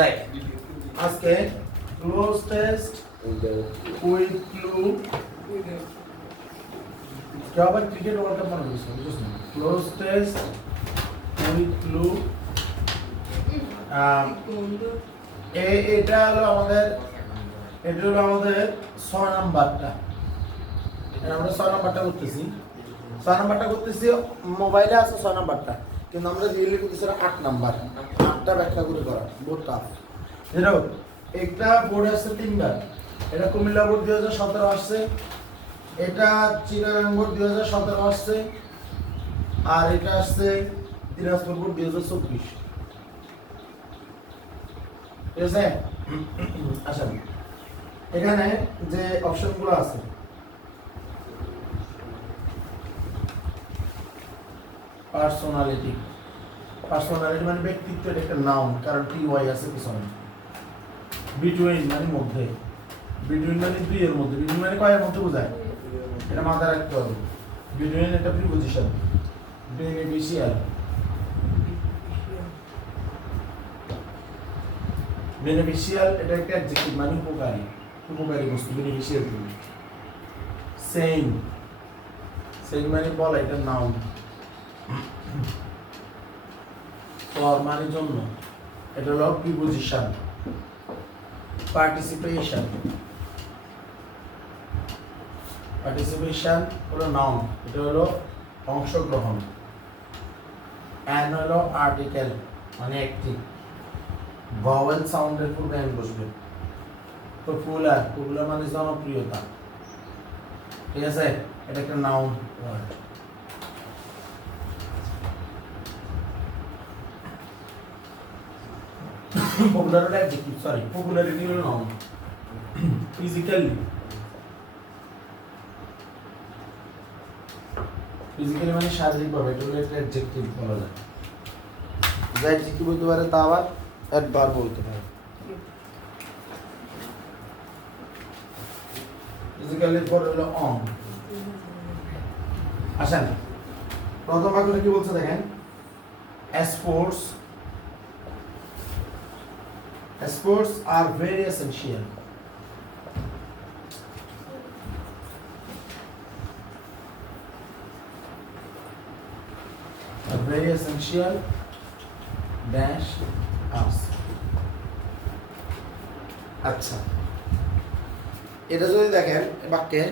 দেখ আজকে cloze test with clue क्या भाई क्रिकेट वर्ल्ड कप मानो बुझছো ক্লোজ টেস্ট উইথ ক্লু এটা হলো আমাদের 6 নাম্বারটা আমরা 6 নাম্বারটা করতেছি 6 নাম্বারটা করতেছি মোবাইলে আছে 6 নাম্বারটা কিন্তু আমরা রিয়েলি করতেছি 8 নাম্বার 8টা ব্যাখ্যা করে করা বহুত টাফ দেখো একটা বোর্ড আছে 3বার এটা কুমিল্লা বোর্ড 2017 আসছে এটা চিটাগাং বোর্ড 2017 আসছে আর এটা আসছে দিনাজপুর বোর্ড 2024 ঠিক আছে আচ্ছা এখানে যে অপশনগুলো আছে পার্সোনালিটি মানে ব্যক্তিত্বের একটা নাউন কারণ টি-ওয়াই আছে পিছনে বিটুইন মানে মধ্যে বিটুইন মানে দুই এর মধ্যে বিটুইন মানে কয়ের মধ্যে বোঝায় এটা মাথায় রাখতে হবে বিটুইন এটা প্রিপজিশন বেনিফিশিয়াল এটা একটা অ্যাডজেক্টিভ মানে উপকারী বস্তু বেনিফিশিয়াল সেইম মানে বলা এটা নাউন ফর মানে জন্য এটা হলো প্রিপজিশন পার্টিসিপেশন হলো নাউন এটা হলো অংশগ্রহণ অ্যান হলো আর্টিকেল মানে একটি ভাওয়েল সাউন্ডের পূর্বে অ্যান বসবে পপুলার মানে জনপ্রিয়তা ঠিক আছে এটা একটা নাউন ওয়ার্ড পপুলার হলো অ্যাডজেক্টিভ পপুলারিটি হলো নাউন ফিজিক্যালি মানে শারীরিকভাবে এটা হলো একটা অ্যাডজেক্টিভ বলা যায় যা অ্যাডজেক্টিভ বলতে পারে তা আবার অ্যাডভার্ব বলতে পারে ফিজিক্যালি পর হলো অন আসেন প্রথম বাক্যটা কি বলছে দেখেন sports are very essential dash us আচ্ছা এটা যদি দেখেন বাক্যে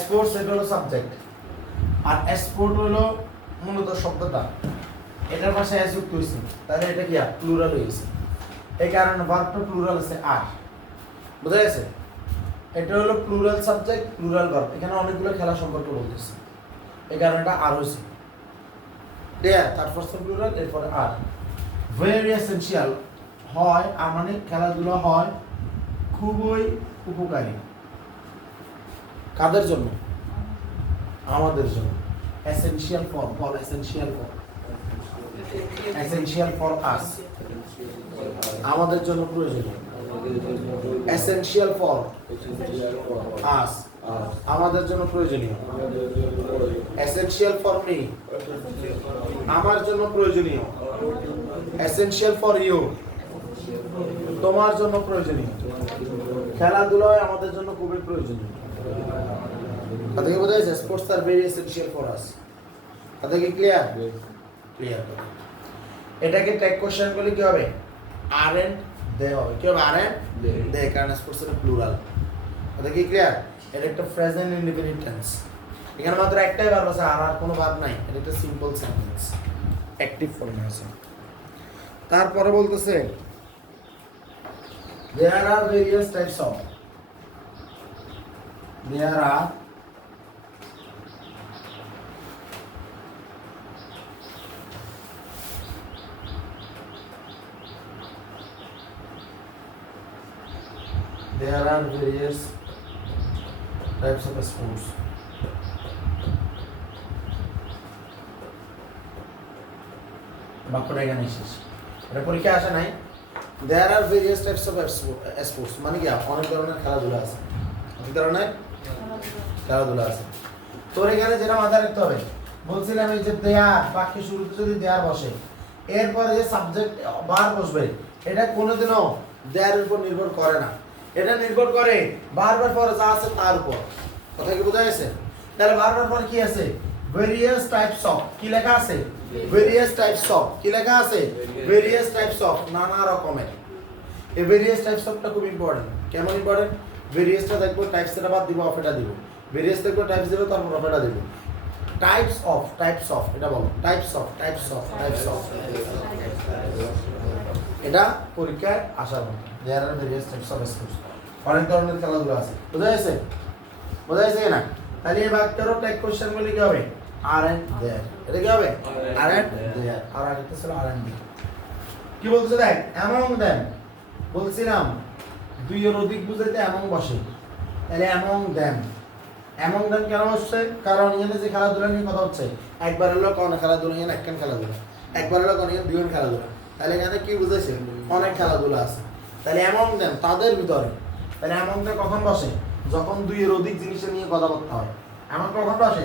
স্পোর্টস এটা হলো সাবজেক্ট আর স্পোর্ট হলো মূলত শব্দটা এটার পাশে এস যুক্ত হয়েছে তাহলে এটা কি প্লুরাল হয়েছে এই কারণে ভার্বটা প্লুরাল আছে আর বুঝা গেছে এটা হলো প্লুরাল সাবজেক্ট প্লুরাল ভার্ব এখানে অনেকগুলো খেলা সম্পর্কে বলতেছে এই কারণে এটা আর হয়েছে দেয়ার থার্ড পারসন প্লুরাল এরপরে আর ভেরি এসেনশিয়াল হয় আর মানে খেলাধুলা হয় খুবই উপকারী কাদের জন্য আমাদের জন্য এসেনশিয়াল ফর আস আমাদের জন্য প্রয়োজনীয় এসেনশিয়াল ফর আস আমাদের জন্য প্রয়োজনীয় এসেনশিয়াল ফর মি আমার জন্য প্রয়োজনীয় এসেনশিয়াল ফর ইউ তোমার জন্য প্রয়োজনীয় খেলাধুলায় আমাদের জন্য খুবই প্রয়োজনীয় তাদেরকে বোঝা যাচ্ছে sports are very essential for us তাদেরকে ক্লিয়ার এটাকে ট্যাগ কোশ্চেন করলে কি হবে আর এন্ড দে হবে কি হবে আর এন্ড দে কারণ স্পোর্টস এর প্লুরাল তাদেরকে ক্লিয়ার এটা একটা প্রেজেন্ট ইনডিফিনিট টেন্স এখানে মাত্র একটাই ভার্ব আছে আর কোনো ভার্ব নাই এটা একটা সিম্পল সেন্টেন্স অ্যাকটিভ ফর্মে আছে তারপরে বলতেছে there are various types of there are various types of sports বাক্যটা এখানে শেষ এটা পরীক্ষা আসে নাই there are various types of sports মানে কি অনেক ধরনের খেলাধুলা আছে অনেক ধরনের খেলাধুলা আছে তোর এখানে যেটা মাথায় রাখতে হবে বলছিলাম এই যে দেয়ার বাক্যের শুরুতে যদি দেয়ার বসে এরপরে যে সাবজেক্ট বার বসবে এটা কোনোদিনও দেয়ার উপর নির্ভর করে না, এটা নির্ভর করে বারবার পরে যা আছে তার উপর। কথা কি বোঝা গেছে? তাহলে বারবার পরে কি আছে? ভেরিয়াস টাইপস অফ, কি লেখা আছে? ভেরিয়াস টাইপস অফ, কি লেখা আছে? ভেরিয়াস টাইপস অফ, নানা রকমের। এই ভেরিয়াস টাইপস অফটা খুব ইম্পর্টেন্ট। কেমন ইম্পর্টেন্ট? ভেরিয়াসটা দেখবো, টাইপসটা বাদ দিব, অফ এটা দিব। ভেরিয়াস দেখবো, টাইপস দিব, তারপর অফ এটা দিব। টাইপস অফ, টাইপস অফ, এটা বলো। Types of, types of, types of. এটা পরীক্ষায় আসার মতো। দেয়ার আর ভেরিয়াস টাইপস অফ স্পোর্টস। অনেক ধরনের খেলাধুলা আছে। বোঝা গেছে? বোঝা গেছে না? তাহলে এই বাক্যেরও ট্যাগ কোশ্চেন গুলি কি হবে? আর এন্ড দেয়ার। এটা কি হবে? আর এন্ড দেয়ার। আর আগে ছিল আর এন্ড দেয়ার। কি বলছে দেখ? Among them. বলছিলাম দুই এর অধিক বুঝাইতে অ্যামং বসে। তাহলে অ্যামং দেম। অ্যামং দেম কেন বসছে? কারণ এখানে যে খেলাধুলা নিয়ে কথা হচ্ছে, একবার হলো কোন খেলাধুলা, এখানে একখান খেলাধুলা। একবার হলো কোন, এখানে দুইজন খেলাধুলা। তাহলে এখানে কি বুঝাইছে? অনেক খেলাধুলা আছে। তাহলে অ্যামং দেম, তাদের ভিতরে। তাহলে অ্যামং দেম কখন বসে? যখন দুই এর অধিক জিনিস নিয়ে কথাবার্তা হয়। এমন কখন বসে?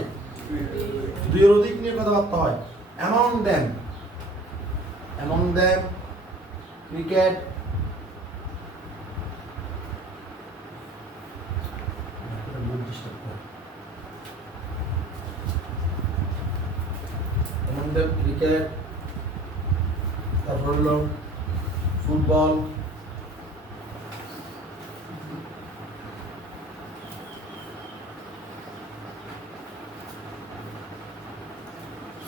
দুই এর অধিক নিয়ে কথাবার্তা হয়। Among them, among them cricket, among them cricket, তারপর হলো ফুটবল,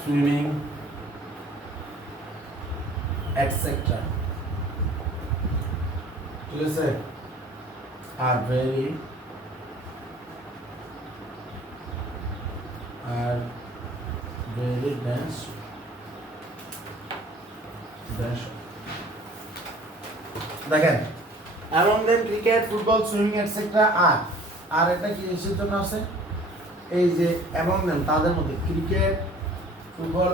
সুইমিং, এটসেট্রা। ঠিক আছে? আর ভেরি ড্যান্স দেখেন, among them cricket, football, swimming etcetera. আর এটা কি কিসের জন্য আছে? এই যে among them তাদের মধ্যে ক্রিকেট, ফুটবল,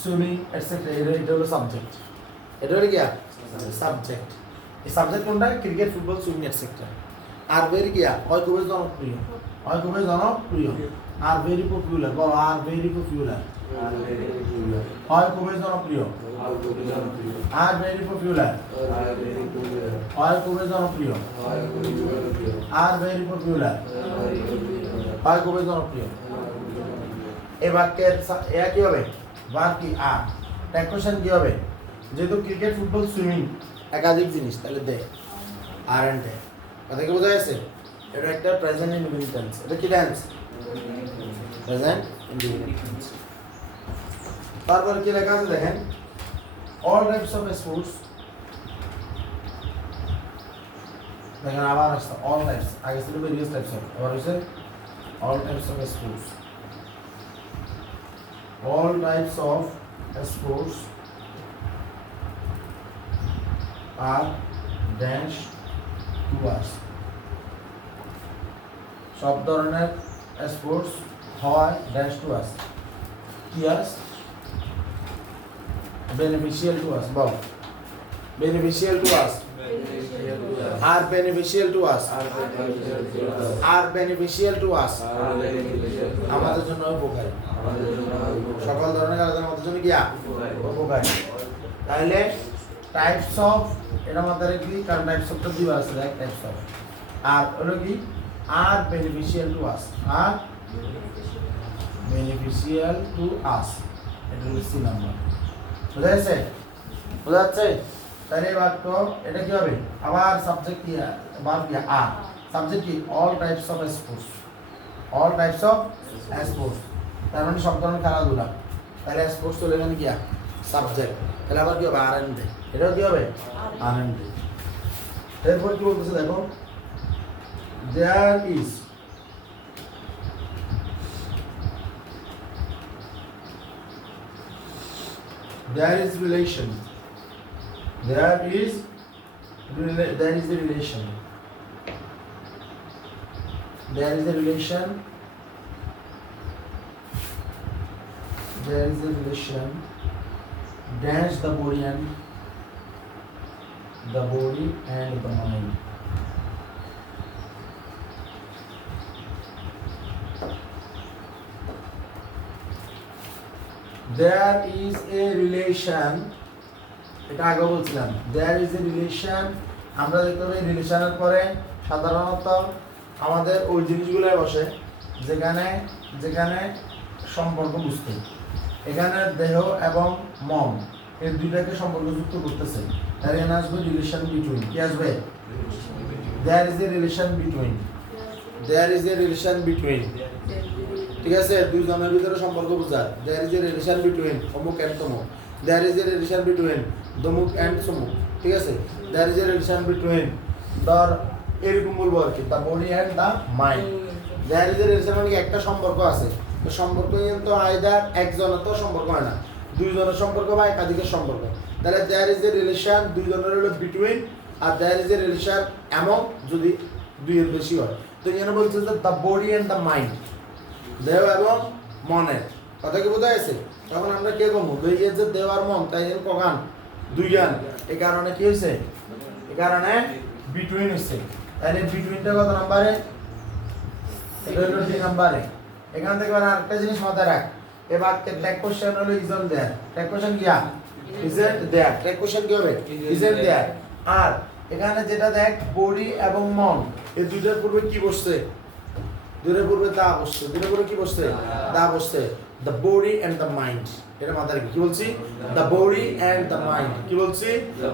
সুইমিং এটসেট্রা, এটা হলো সাবজেক্ট। এটা হলো কি? সাবজেক্ট। এই সাবজেক্ট কোনটা? Cricket, football, swimming etcetera. Are very কি? হয় খুবই জনপ্রিয়, হয় খুবই জনপ্রিয়। আর ভেরি পপুলার, বলো। আর ভেরি পপুলার, হয় খুবই জনপ্রিয়। আর ভেরি পপুলার, হয় খুবই জনপ্রিয়। আর ভেরি পপুলার, হয় খুবই জনপ্রিয়। এই বাক্যের কি হবে? ভার্ব কি? আর। ট্যাগ কোশ্চেন কি হবে? যেহেতু ক্রিকেট, ফুটবল, সুইমিং একাধিক জিনিস, তাহলে দে আর এন্ড দে। কথা কি বোঝা গেছে? এটা একটা প্রেজেন্ট ইনডিফিনিট টেন্স। এটা কি টেন্স? Present indefinite tense. তারপর কি লেখা আছে দেখেন, অল টাইপস অফ স্পোর্টস। দেখেন আবার আসছে অল টাইপস, আগে ছিল ভেরিয়াস টাইপস অফ, আবার হচ্ছে all types of sports. All types of sports are dash to us. সব ধরনের স্পোর্টস হয় ড্যাশ টু আস। কি আস? beneficial to us. Ball, beneficial to us, are beneficial to us, are beneficial to us, আমাদের জন্য উপকারী। সকল ধরনের কাজ আমাদের জন্য কি? উপকারী। তাহলে টাইপস অফ, এটা আমাদের কি? কারণ টাইপস অফটা দুই আছে, এক টাইপস অফ। আর হলো কি? আর beneficial to us, R beneficial to us। এটা হলো সি নাম্বার। বুঝা যাচ্ছে? বুঝা যাচ্ছে? তাহলে বাক্য এটা কি হবে? আবার সাবজেক্ট কি? ভার্ব কি? আর। সাবজেক্ট কি? All types of sports, all types of sports. তার মানে সব ধরনের খেলাধুলা। তাহলে স্পোর্টস চলে গেলে কি? সাবজেক্ট। তাহলে আবার কি হবে? আর এন্ড দে। এটাও কি হবে? আর এন্ড দে। এরপর কি বলতেছে দেখো, there is there is relation, there is a relation, there is a relation there is a relation dash the body and the mind. There is a relation এটা আগে বলছিলাম দেয়ার ইজ এ রিলেশন। আমরা দেখতে পাই রিলেশনের পরে সাধারণত আমাদের ওই জিনিসগুলোই বসে যেখানে যেখানে সম্পর্ক বুঝতে। এখানে দেহ এবং মন এই দুইটাকে সম্পর্কযুক্ত করতেছে। তার এখানে আসবে রিলেশন বিটুইন। কি আসবে? There is a relation between. There is a relation between. ঠিক আছে, দুইজনের ভিতরে সম্পর্ক বোঝায়। There is a relation between অমুক এন্ড তমুক। There is a relation between দমুক এন্ড সমুক। ঠিক আছে, there is a relation between ধর এরকম বলবো আর কি, the body and the mind. There is a relation মানে একটা সম্পর্ক আছে। তো সম্পর্ক কিন্তু আইদার একজনের তো সম্পর্ক হয় না, দুইজনের সম্পর্ক বা একাধিকের সম্পর্ক। তাহলে দেয়ার ইজ এ রিলেশন দুইজনের হলো বিটুইন, আর দেয়ার ইজ এ রিলেশন এমন যদি দুইয়ের বেশি হয়। তো এখানে বলছে যে the body and the mind, দেহ এবং মনের কথা কি বোঝা গেছে? তখন আমরা কে কমু দুই যে দেহ আর মন, তাই কগান দুই গান। এই কারণে কি হয়েছে? এই কারণে বিটুইন হয়েছে। তাহলে বিটুইনটা কত নাম্বারে? এটা হলো 2 নাম্বারে। এখান থেকে আরেকটা জিনিস মাথায় রাখ, এই বাক্যের ট্যাগ কোশ্চেন হলো ইজন দেয়ার। ট্যাগ কোশ্চেন কি? Isn't there. ট্যাগ কোশ্চেন কি হবে? ইজন্ট দেয়ার। আর এখানে যেটা দেখ বডি এবং মন এই দুইটার পূর্বে কি বসছে? দুইটার পূর্বে দা বসছে। দুইটার পূর্বে কি বসছে? দা বসছে। The body and the mind. এটা মাথায় রাখি। কি বলছি? The body and the mind. কি বলছি?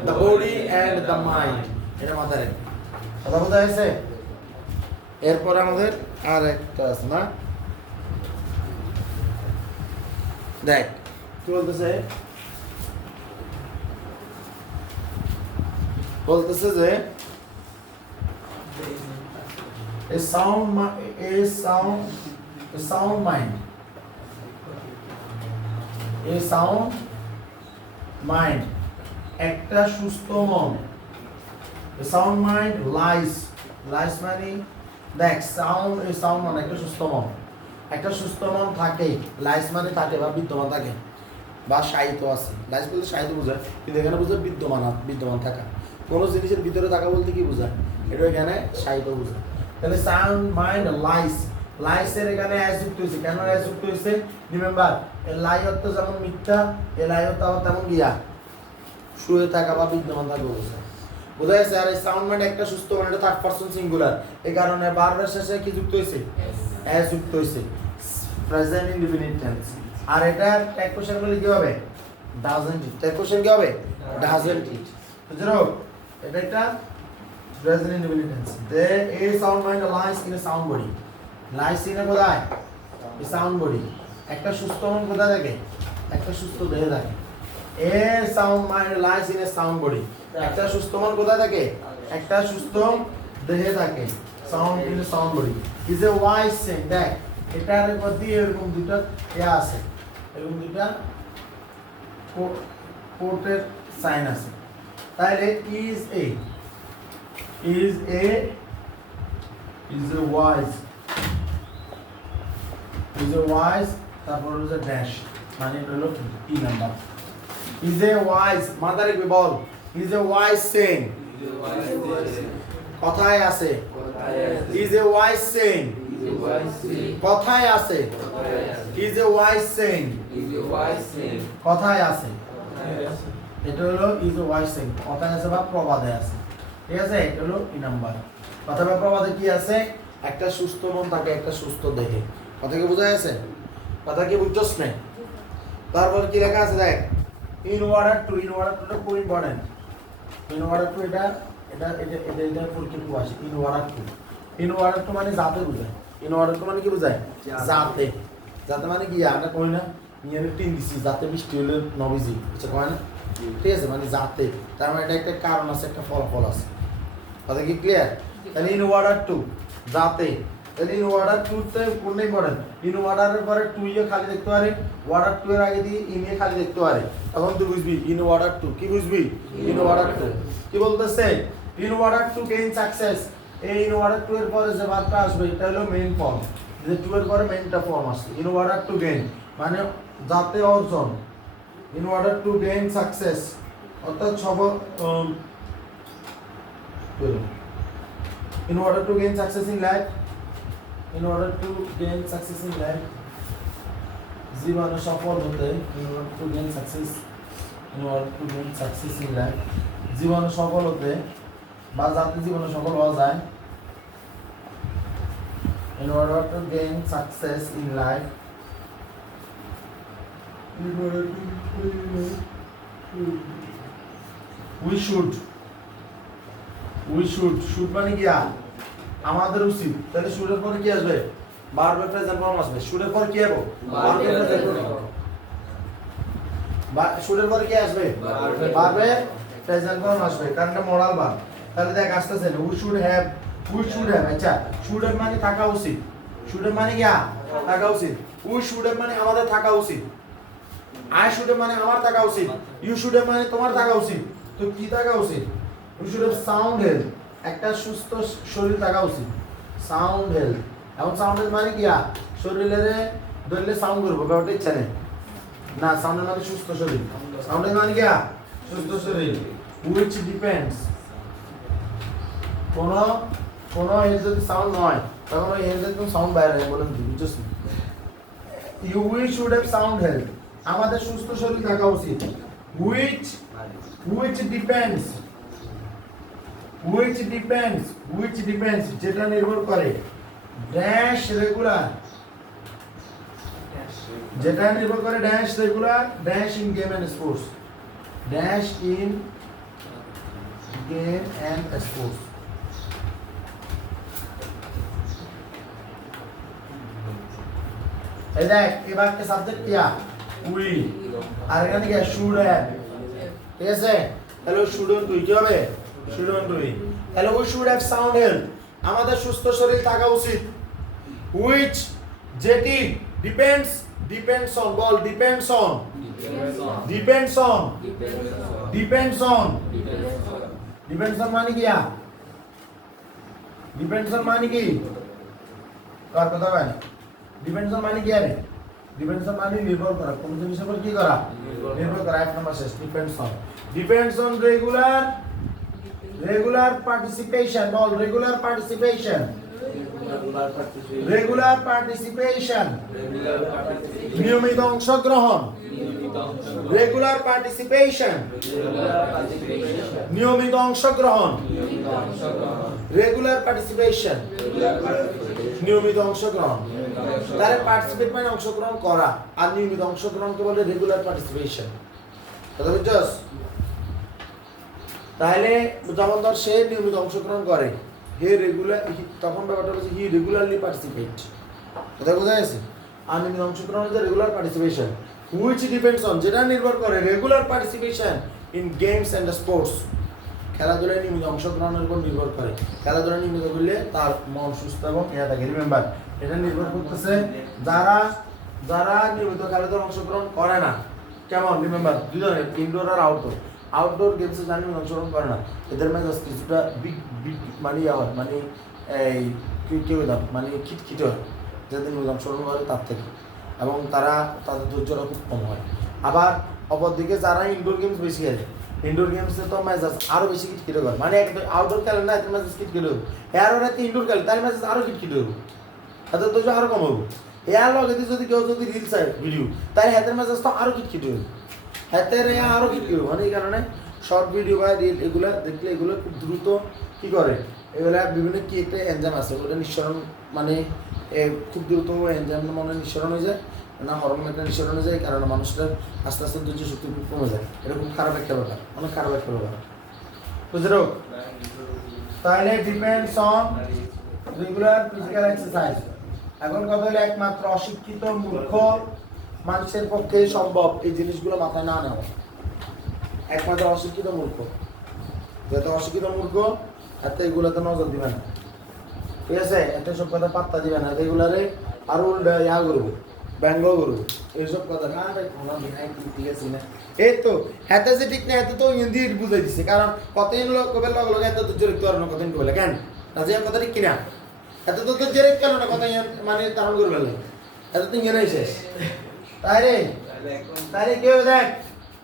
The body and the mind. এটা মাথায় রাখি। কথা বোঝা গেছে? এরপর আমাদের আর একটা আছে না, দেখ কি বলতেছে, বলতেছে যে a sound mind, a sound mind একটা সুস্থ মন। a sound mind lies মানে দেখ সাউন্ড, এই সাউন্ড মানে একটা সুস্থ মন। একটা সুস্থ মন থাকে, লাইস মানে থাকে বা বিদ্যমান থাকে বা সাহিত্য আছে। লাইস বলতে সাহিত্য বোঝায়, কিন্তু এখানে বোঝায় বিদ্যমান থাকা। কোনো জিনিসের ভিতরে থাকা বলতে কি বোঝায়? এটা এখানে সাহিত্য বোঝায়। তাহলে সাউন্ড মাইন্ড লাইস, লাইসের এখানে অ্যাস যুক্ত হয়েছে। কেন অ্যাস যুক্ত হয়েছে? রিমেম্বার এর লাই অর্থ যেমন মিথ্যা, এর লাই অর্থ আবার তেমন গিয়া শুয়ে থাকা বা বিদ্যমান থাকা বোঝায়। বোঝা গেছে? আর এই সাউন্ড মাইন্ড একটা সুস্থ মানে এটা থার্ড পারসন সিঙ্গুলার। এই কারণে বারবার শেষে কি যুক্ত হয়েছে? অ্যাস যুক্ত হয়েছে, প্রেজেন্ট ইনডিফিনিট টেন্স। আর এটা ট্যাগ কোশ্চেন বলে কি হবে? Doesn't it. ট্যাগ কোশ্চেন কি হবে? Doesn't it. বুঝছো? এটা একটা present indefinite tense. The a sound mind lies in a sound body. Lies in a কোথায়? A sound body. একটা সুস্থ মন কোথায় থাকে? একটা সুস্থ দেহে থাকে। A sound mind lies in a sound body. একটা সুস্থ মন কোথায় থাকে? একটা সুস্থ দেহে থাকে। Sound in a sound body is a wise saying. দেখ এটার মধ্যে এরকম দুটো আছে, এরকম দুটো কোটের সাইন আছে। তাহলে ইজ এ ওয়াইজ তারপর হচ্ছে ড্যাশ, মানে এটা হলো E number. Is a wise mother কি বল? ইজ এ ওয়াইজ সেন কথায় আছে। ইজ এ ওয়াইজ সেন কথায় আছে। ইজ এ ওয়াইজ সেন কথায় আছে। এটা হলো ইজ এ ওয়াইজ সেন কথায় আছে বা প্রবাদে আছে। ঠিক আছে, এটা হলো ই নাম্বার। কথা বা প্রবাদে কি আছে? একটা সুস্থ মন থাকে একটা সুস্থ দেহে। কথা কি বোঝা গেছে? কথা কি বুঝছস না? তারপর কি লেখা আছে দেখ, in order to. In order to খুব ইম্পর্টেন্ট। ইন ওয়ার্ডার টু এটা পরীক্ষা টু আসে। In order to, in order to মানে জাতে বোঝায়। ইন ওয়ার্ডার টু মানে কি বোঝায়? জাতে। জাতে মানে কি আমরা কই না নিয়ে টিন দিছি যাতে বৃষ্টি হলে নবীজি আচ্ছা কয় না? ঠিক আছে, মানে জাতে, তার মানে এটা একটা কারণ আছে, একটা ফলাফল আছে। কথা কি ক্লিয়ার? তাহলে ইন ওয়ার্ডার টু জাতে। তাহলে ইন ওয়ার্ডার টু তে কোনটাই পড়েন? ইন ওয়ার্ডারের পরে টু ইয়ে খালি দেখতে পারে, ওয়ার্ডার টু এর আগে দিয়ে ইন এ খালি দেখতে পারে, তখন তুই বুঝবি ইন ওয়ার্ডার টু। কি বুঝবি? ইন ওয়ার্ডার টু কি বলতেছে? In order to gain success. এই ইন ওয়ার্ডার টু এর পরে যে ভার্বটা আসবে এটা হলো মেইন ফর্ম, যে টু এর পরে মেইনটা ফর্ম আসছে। ইন ওয়ার্ডার টু গেইন মানে যাতে অর্জন। In order to gain success অর্থাৎ in order to gain success in life, জীবনে সফল হতে, in order to gain success in order to gain success in life জীবনে সফল হতে বা যাতে জীবনে সফল হওয়া যায় in order to gain success in life we should মানে কি আমাদের উচিত তাহলে শুডের পরে কি আসবে ভার্ব প্রেজেন্ট ফর্ম আসবে শুডের পরে কি হবে ভার্ব প্রেজেন্ট ফর্ম বা শুডের পরে কি আসবে ভার্ব প্রেজেন্ট ফর্ম আসবে কারণ এটা মডাল ভার্ব তাহলে দেখ আসতেছে we should have আচ্ছা should have মানে থাকা উচিত should have মানে কি থাকা উচিত we should have মানে আমাদের থাকা উচিত I should have মানে আমার থাকা উচিত you should have মানে তোমার থাকা উচিত তো কি থাকা উচিত you should have sound health একটা সুস্থ শরীর থাকা উচিত সাউন্ড হেলথ এবং সাউন্ড হেলথ মানে কি শরীরে ধরলে সাউন্ড করবো ব্যাপারটা ইচ্ছা নেই না সাউন্ড মানে সুস্থ শরীর সাউন্ড হেলথ মানে কি সুস্থ শরীর which depends কোন হেলথ যদি সাউন্ড নয় তখন ওই হেলথের কোনো সাউন্ড বাইরে হয় বলেন বুঝছিস we should have sound health আমাদের সুস্থ শরীর থাকা উচিত which depends যেটা নির্ভর করে ড্যাশ রেগুলার যেটা নির্ভর করে dash regular dash in game and sports dash in game and sports এই দেখ এই বাক্যে সাবজেক্ট কি উই আর এখানে কি শুড হ্যাভ ঠিক আছে হ্যালো শুডন্ট উই কি হবে shouldn't we hello we should have sound health আমাদের সুস্থ শরীর থাকা উচিত which যেটি depends on ball depends on মানে কি depends on মানে কি কার কথা বল depends on মানে কি আরে depends on মানে নির্ভর করা কোন জিনিসের উপর কি করা নির্ভর করা এক নম্বর শেষ depends on regular participation ball regular participation নিয়মিত অংশগ্রহণ regular participation নিয়মিত অংশগ্রহণ regular participation নিয়মিত অংশগ্রহণ তারে পার্টিসিপেট মানে অংশগ্রহণ করা আর নিয়মিত অংশগ্রহণকে বলে রেগুলার পার্টিসিপেশন কথা বুঝছস তাহলে যেমন ধর সে নিয়মিত অংশগ্রহণ করে হে রেগুলার তখন ব্যাপারটা হচ্ছে হি রেগুলারলি পার্টিসিপেট কথা বোঝা গেছে আর নিয়মিত অংশগ্রহণ হচ্ছে regular participation which depends on যেটা নির্ভর করে regular participation in games and sports খেলাধুলায় নিয়মিত অংশগ্রহণের উপর নির্ভর করে খেলাধুলায় নিয়মিত করলে তার মন সুস্থ এবং ইয়া থাকে রিমেম্বার এটা নির্ভর করতেছে যারা নিয়মিত খেলাধুলায় অংশগ্রহণ করে না কেমন রিমেম্বার দুই ধরনের ইনডোর আর আউটডোর গেমসে যারা নিয়মিত অংশগ্রহণ করে না এদের মাঝে কিছুটা বিগ মানে হয় মানে এই কি বলতাম মানে খিটখিটে হয় যাদের নিয়মিত অংশগ্রহণ করে তার থেকে এবং তাদের ধৈর্যটা খুব কম হয় আবার অপরদিকে যারা ইনডোর গেমস বেশি খেলে ইনডোর গেমসে তো মেজাজ আরো বেশি খিটখিটে হয় মানে আউটডোর খেলে না এদের মেজাজ খিটখিটে হবে এর ওরা ইনডোর খেলে তার মেজাজ আরো খিটখিটে হবে এদের ধৈর্য আরো কম হবে এর লগে যদি কেউ যদি রিলস হয় ভিডিও তাহলে হাতের মেজাজ তো আরো খিটখিটে হবে হাতের আরো খিটখিটে হবে মানে এই কারণে শর্ট ভিডিও বা রিল এগুলো দেখলে এগুলো খুব দ্রুত কি করে এগুলা বিভিন্ন কি একটা এনজাইম আছে ওটা নিঃসরণ মানে খুব দ্রুত এনজাইম মনে নিঃসরণ হয়ে যায় না হরমোন একটা নিঃসরণ হয়ে যায় কারণ মানুষটার আস্তে আস্তে ধৈর্য শক্তি খুব কমে যায় এটা খুব খারাপ একটা ব্যাপার অনেক খারাপ একটা ব্যাপার বুঝলো তাহলে depends on regular physical exercise এখন কথা হলো একমাত্র অশিক্ষিত মূর্খ মানুষের পক্ষে সম্ভব এই জিনিসগুলো মাথায় না নেওয়া একমাত্র অশিক্ষিত মূর্খ যত অশিক্ষিত মূর্খ এত এগুলোতে নজর দিবে না ঠিক আছে এত সব কথা পাত্তা দিবে না এগুলারে আরো উল্টা ইয়া করবো ব্যঙ্গ করবো এইসব কথা না ঠিক আছে না এই তো হাতে যে ঠিক না এত তো হিন্দি বুঝাই দিচ্ছে কারণ কতদিন লোক কবে লগ লগে এত ধৈর্য রাখতে পারো না কতদিন বলে কেন রাজিয়ার কথা ঠিক কিনা এত তো ধৈর্য রাখতে পারো না কথা মানে ধারণ করবে এত তো ইয়ে শেষ তাই কেউ দেখ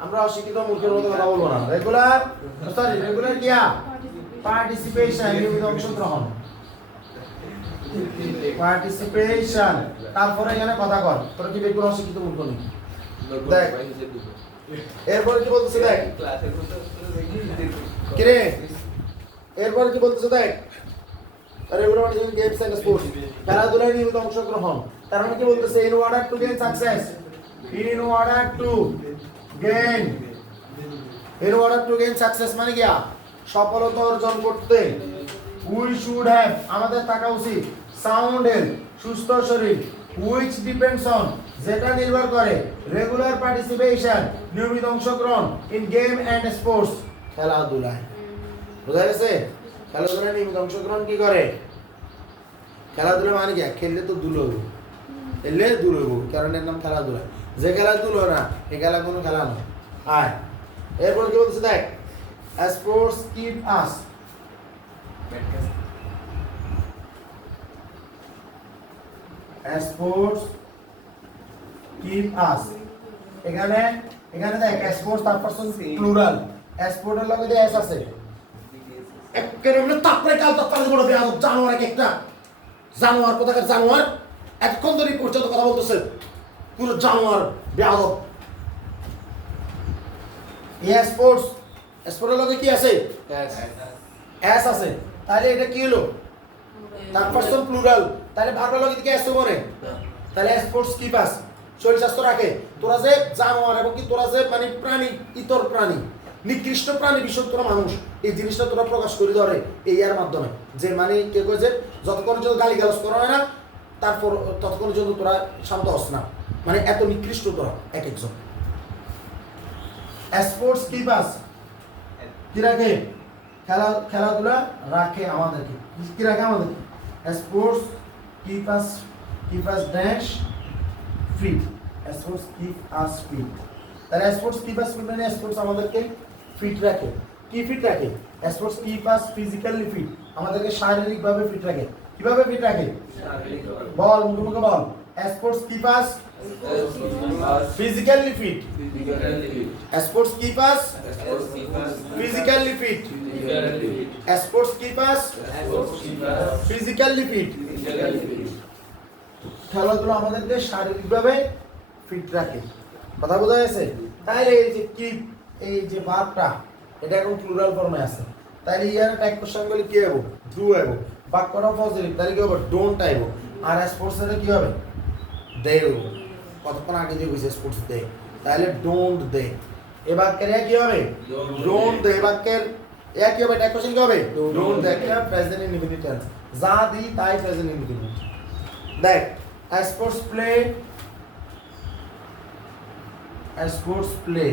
আমরা অশিক্ষিত মূর্খের মতো কথা বলবো না রেগুলার কিয়া পার্টিসিপেশন নিয়মিত অংশগ্রহণ পার্টিসিপেশন তারপরে এখানে কথা কর তোরা কি বের করে অশিক্ষিত মূর্খ নেই দেখ এরপরে কি বলতেছে দেখ কি রে এরপরে কি বলতেছে দেখ regular participation games and sports খেলাধুলায় নিয়মিত অংশগ্রহণ তার মানে কি বলতেছে in order to gain success in order to gain success মানে কি সফলতা অর্জন করতে উই শুড হ্যাভ আমাদের থাকা উচিত সাউন্ড হেলথ সুস্থ শরীর which depends on যেটা নির্ভর করে রেগুলার পার্টিসিপেশন নিয়মিত অংশগ্রহণ ইন গেম এন্ড স্পোর্টস খেলাধুলায় বুঝা গেছে খেলাধুলায় নিয়মিত অংশগ্রহণ কি করে খেলাধুলা মানে কি খেললে তো দুলো খেললে দুলো কারণ এর নাম খেলাধুলা যে খেলা দুলো না এই খেলা কোনো খেলা না আয় এরপর কি বলতেছে দেখ স্পোর্টস কিপ আস স্পোর্টস কিপ আস এখানে দেখ স্পোর্টস তার পারসন প্লুরাল স্পোর্টের লগে যে এস আছে একেবারে তারপরে কাল তারপরে বড় বেয়াদব জানোয়ার একটা জানোয়ার কোথাকার জানোয়ার এতক্ষণ ধরে পর্যন্ত কথা বলতেছে পুরো জানোয়ার বেয়াদব স্পোর্টের লগে কি আছে এস আছে তাহলে এটা কি হলো তার পারসন প্লুরাল তাহলে ভার্বের লগে কি আছে মনে তাহলে স্পোর্টস কি পাস শরীর স্বাস্থ্য রাখে তোরা যে জানোয়ার এবং কি তোরা যে মানে প্রাণী ইতর প্রাণী নিকৃষ্ট প্রাণী বিষয় তোরা মানুষ এই জিনিসটা তোরা প্রকাশ করে ধরে এই এর মাধ্যমে যে মানে কে কই যে যতক্ষণ পর্যন্ত গালি গালাজ করা হয় না তারপর ততক্ষণ পর্যন্ত তোরা শান্ত হস না মানে এত নিকৃষ্ট তোরা এক একজন স্পোর্টস কি পাস কি রাখে খেলাধুলা রাখে আমাদেরকে কি রাখে আমাদেরকে sports keep us dash fit sports keep us fit তাহলে স্পোর্টস কিপ আস ফিট মানে স্পোর্টস আমাদেরকে ফিট রাখে কি ফিট রাখে sports keep us physically fit আমাদেরকে শারীরিকভাবে ফিট রাখে কিভাবে ফিট রাখে বল মুখে বল sports keep us physically fit sports keep us physically fit sports keep us physically fit খেলাধুলা আমাদেরকে শারীরিকভাবে ফিট রাখে কথা বোঝা গেছে তাহলে এই যে কিপ এই যে ভার্বটা এটা এখন প্লুরাল ফর্মে আছে তাহলে ইয়ার ট্যাগ কোশ্চেন গুলো কি হবে ডু হবে বাক্যটা পজিটিভ তাহলে কি হবে ডোন্ট আইবো আর স্পোর্টস এর কি হবে দে কতক্ষণ আগে যে হইছে স্পোর্টস দে তাহলে ডোন্ট দে এই বাক্যের কি হবে ডোন্ট দে বাক্যের কি হবে ট্যাগ কোশ্চেন কি হবে ডোন্ট দে কি প্রেজেন্ট ইনডিফিনিট টেন্স যা দি তাই প্রেজেন্ট ইনডিফিনিট দেখ sports play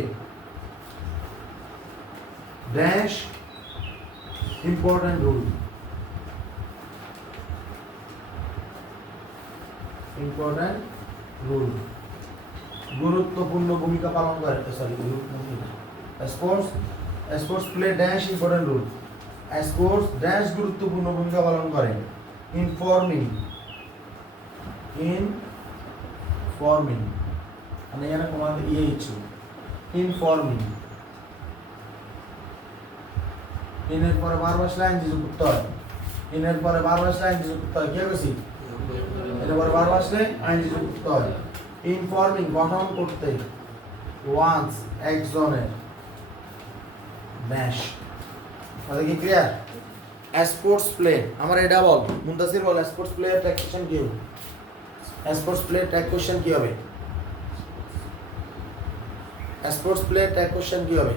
dash important rule গুরুত্বপূর্ণ ভূমিকা পালন করে sports play dash important rule sports dash গুরুত্বপূর্ণ ভূমিকা পালন করে ইনফর্মিং মানে এখানে তোমাদের ইচ্ছু ইনফর্মিং ইনের পরে বারবার লাইন যুক্ত হয় ইনের পরে বারবার লাইন যুক্ত হয় কে গেছি এটা বারবার আসলে আইনজি যুক্ত হয় ইনফর্মিং গঠন করতে ওয়ান্স একজনের ম্যাশ মানে কি ক্লিয়ার স্পোর্টস প্লে আমার এটা বল মুন্তাসির বল স্পোর্টস প্লে ট্যাগ কোশ্চেন কি হবে স্পোর্টস প্লে ট্যাগ কোশ্চেন কি হবে স্পোর্টস প্লে ট্যাগ কোশ্চেন কি হবে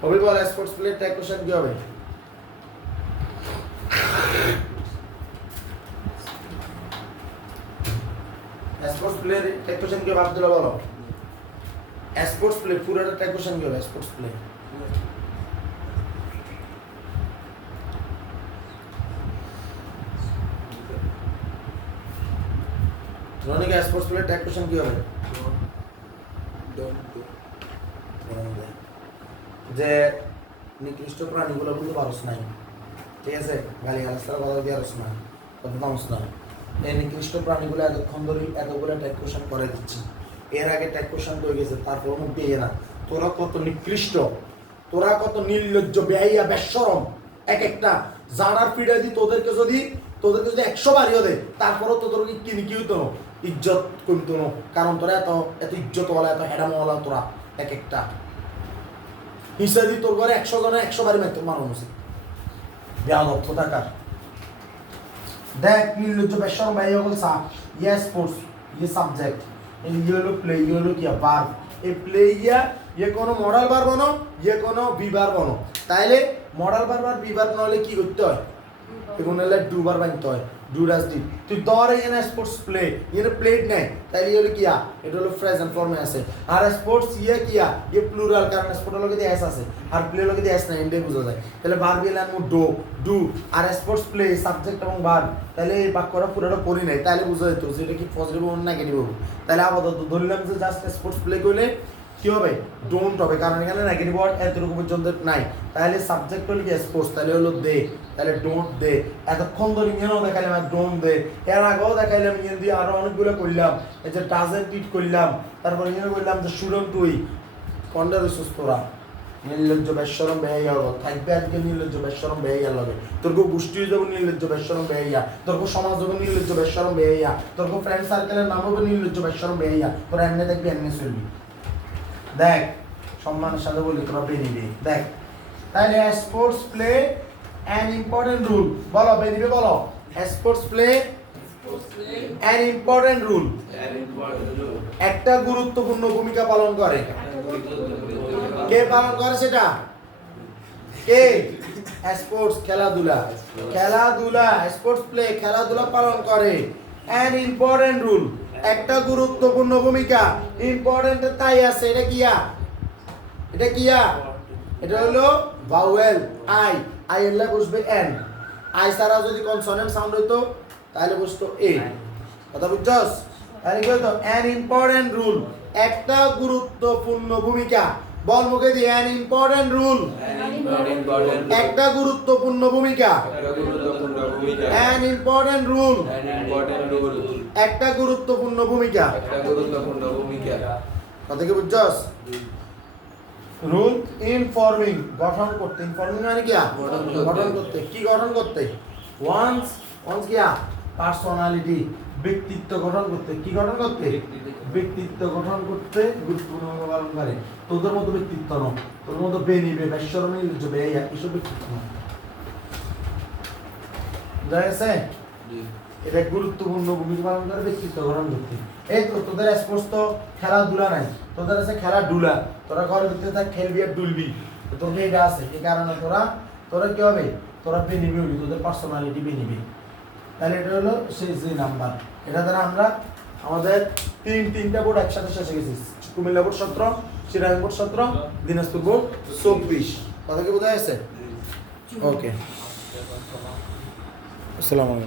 কবি বল স্পোর্টস প্লে ট্যাগ কোশ্চেন কি হবে স্পোর্টস প্লে ট্যাগ কোশ্চেন কি হবে আব্দুল্লাহ বলো স্পোর্টস প্লে পুরোটা ট্যাগ কোশ্চেন কি হবে স্পোর্টস প্লে রনিকা স্পোর্টস প্লে ট্যাগ কোশ্চেন কি হবে যে নিকৃষ্ট প্রাণীগুলো বলতে পারছ নাই ঠিক আছে গালি গালাস্তার কথা দিয়ে আরস না কথা দামস না এই নিকৃষ্ট প্রাণীগুলো এতক্ষণ ধরে এতগুলো ট্যাগ কোশ্চেন করে দিচ্ছি এর আগে ট্যাগ কোশ্চেন হয়ে গেছে তারপর মুখ দিয়ে না তোরা কত নিকৃষ্ট তোরা কত নির্লজ্জ বেহাইয়া বেশরম এক একটা জানার পিড়া দি তোদেরকে যদি 100 বাড়িও দেয় তারপরও তোদেরকে কি হইতো ইজ্জত কমতো না, কারণ তোরা এত এত ইজ্জতওয়ালা এত হেডামওয়ালা তোরা এক একটা হিসাবি তোর ঘরে 100 জনে 100 বারে মারুন উচিত বেয়াদব থাকার। দেখ নির্লজ্জ বেশরম ভাই হল সা ইয়ে স্পোর্টস ये सब्जेक्ट ये लो प्ले ये लो क्या वर्ब ए प्ले ये কোনো মডাল ভার্ব বনো ये কোনো বি ভার্ব বনো তাইলে মডাল ভার্ব আর বি ভার্ব না হলে কি করতে হয় এখন হলে ডু ভার্ব বানতে হয় ডু ডাজ ডি তুই ধরে এনে স্পোর্টস প্লে এনে প্লেড নাই তাইলে হলো কিয়া এটা হলো প্রেজেন্ট ফর্মে আছে আর স্পোর্টস ইয়ে কিয়া ये প্লুরাল কারণ স্পোর্ট লগে দিয়ে এস আছে আর প্লে লগে দিয়ে এস নাই এন্ডে বুঝা যায় তাহলে ভার্ব এলাম ডু ডু আর স্পোর্টস প্লে সাবজেক্ট এবং ভার্ব তাহলে এই বাক্যটা পুরোটা পড়ি নাই তাহলে বুঝা যেত যে এটা কি পজিটিভ না নেগেটিভ হবে তাহলে আপাতত ধরলাম যে জাস্ট স্পোর্টস প্লে কইলে কি হবে ডোন্ট হবে কারণ এখানে নেগেটিভ ওয়ার্ড এতটুকু পর্যন্ত নাই তাহলে সাবজেক্ট হলো কি স্পোর্টস তাহলে হলো দে তাহলে ডোন্ট দে এতক্ষণ ধরে ইংরেজিও দেখাইলাম আর ডোন্ট দে এর আগেও দেখাইলাম ইংরেজি আরো অনেকগুলো করলাম এই যে ডাজেন্ট ইট করলাম তারপর ইংরেজি করলাম যে শুডন্ট তুই কোনটা রিসোর্স তোরা নির্লজ্জ বেশরম বেহাইয়া হলো থাকবে আজকে নির্লজ্জ বেশরম বেহাইয়া লাগে তোর কো গোষ্ঠী হয়ে যাবো নির্লজ্জ বেশরম বেহাইয়া তোর কো সমাজ হবে নির্লজ্জ বেশরম বেহাইয়া তোর কো ফ্রেন্ড সার্কেলের নাম হবে নির্লজ্জ বেশরম বেহাইয়া তোরা এমনি দেখবি এমনি চলবি দেখ সম্মানের সাথে বলি তোরা বেরিয়ে দেখ তাহলে sports play an important rule বলো বেরিয়ে বলো sports play an important rule একটা গুরুত্বপূর্ণ ভূমিকা পালন করে কে পালন করে সেটা কে স্পোর্টস খেলাধুলা খেলাধুলা স্পোর্টস প্লে খেলাধুলা পালন করে অ্যান ইম্পর্টেন্ট রুল একটা গুরুত্বপূর্ণ ভূমিকা ইম্পর্টেন্ট তাই আছে এটা কিয়া এটা কিয়া এটা হলো ভাওয়েল আই আই এর লা বসবে এন আই ছাড়া যদি কনসোনেন্ট সাউন্ড হইতো তাহলে বসতো এ কথা বুঝছস তাহলে কি হতো অ্যান ইম্পর্টেন্ট রুল একটা গুরুত্বপূর্ণ ভূমিকা বল মুখে দিয়ে অ্যান ইম্পর্টেন্ট রুল একটা গুরুত্বপূর্ণ ভূমিকা অ্যান ইম্পর্টেন্ট রুল একটা গুরুত্বপূর্ণ ভূমিকা কথা কি বুঝছস রুল ইনফর্মিং গঠন করতে ইনফর্মিং মানে কি গঠন করতে কি গঠন করতে ওয়ান্স ওয়ান্স কি পার্সোনালিটি ব্যক্তিত্ব গঠন করতে কি গঠন করতে ব্যক্তিত্ব গঠন করতে গুরুত্বপূর্ণ ভূমিকা পালন করে তোদের মতো ব্যক্তিত্ব ন তোর মতো বেনিবে বেশরমি লিখবে এইসব ব্যক্তিত্ব ন যাইছে এটা গুরুত্বপূর্ণ ভূমিকা পালন করে ব্যক্তিত্ব গঠন করতে এই তো তোদের স্পোর্টস তো খেলাধুলা নাই তোদের আছে খেলাধুলা তোরা ঘরের ভিতরে থাক খেলবি আর ডুলবি তোর এটা আছে এই কারণে তোরা কি হবে তোরা বেনিবে তোদের পার্সোনালিটি বেনিবে তাহলে এটা হলো সেই নাম্বার এটা দ্বারা আমরা আমাদের তিনটা বোর্ড একসাথে শেষ হয়ে গেছি Comilla board 17 Chirang board 17 Dinajpur board 24 কথা কি বোঝা যাচ্ছে ওকে আসসালামু আলাইকুম।